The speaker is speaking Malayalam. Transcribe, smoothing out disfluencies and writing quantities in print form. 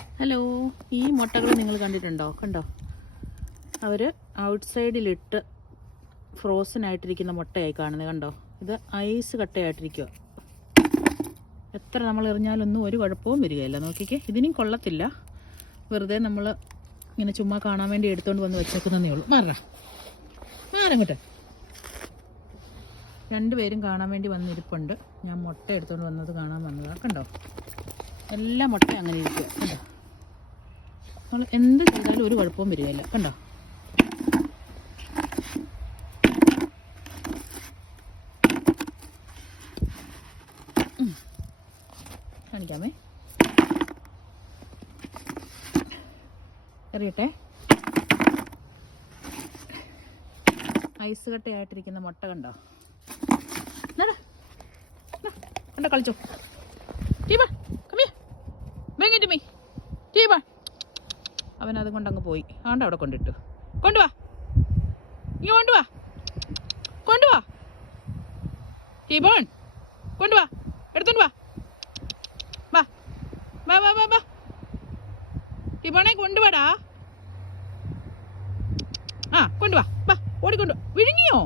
ഹലോ, ഈ മുട്ടകൾ നിങ്ങൾ കണ്ടിട്ടുണ്ടോ? കണ്ടോ, അവർ ഔട്ട്സൈഡിലിട്ട് ഫ്രോസൺ ആയിട്ടിരിക്കുന്ന മുട്ടയായി കാണുന്നത്. കണ്ടോ, ഇത് ഐസ് കട്ടയായിട്ടിരിക്കുക. എത്ര നമ്മൾ എറിഞ്ഞാലൊന്നും ഒരു കുഴപ്പവും വരികയില്ല. നോക്കിക്കേ, ഇതിനും കൊള്ളത്തില്ല. വെറുതെ നമ്മൾ ഇങ്ങനെ ചുമ്മാ കാണാൻ വേണ്ടി എടുത്തുകൊണ്ട് വന്ന് വെച്ചേക്കുന്നതേ ഉള്ളൂ. മാറങ്ങോട്ട്. രണ്ടുപേരും കാണാൻ വേണ്ടി വന്നിരിപ്പുണ്ട്. ഞാൻ മുട്ട എടുത്തുകൊണ്ട് വന്നത് കാണാൻ വന്നതാണ്. കണ്ടോ, എല്ലാ മുട്ട അങ്ങനെ ഇരിക്കുക. കണ്ടോ, നമ്മൾ എന്ത് ചെയ്താലും ഒരു കുഴപ്പവും വരികയില്ല. കണ്ടോ, കാണിക്കാമേ, എറിയട്ടെ. ഐസ് കട്ടയായിട്ടിരിക്കുന്ന മുട്ട കണ്ടോ, കണ്ടോ, കളിച്ചോ. ടീബ കമ്മിയ വേങ്ങിട്ട് മീ ടീബ. അവൻ അതും കൊണ്ടങ്ങ് പോയി. ആണ്ട് അവിടെ കൊണ്ടിട്ടു. കൊണ്ടുവാ, നീ കൊണ്ടുവാ, കൊണ്ടുവാ ടീബോൺ, കൊണ്ടുവാ, എടുത്തോണ്ട് വാ. വാ വാ വാ വാ വാ ടീബോണെ, കൊണ്ടുവാടാ. ആ കൊണ്ടുവാ, വാ, ഓടിക്കൊണ്ടു. വിഴുങ്ങിയോ?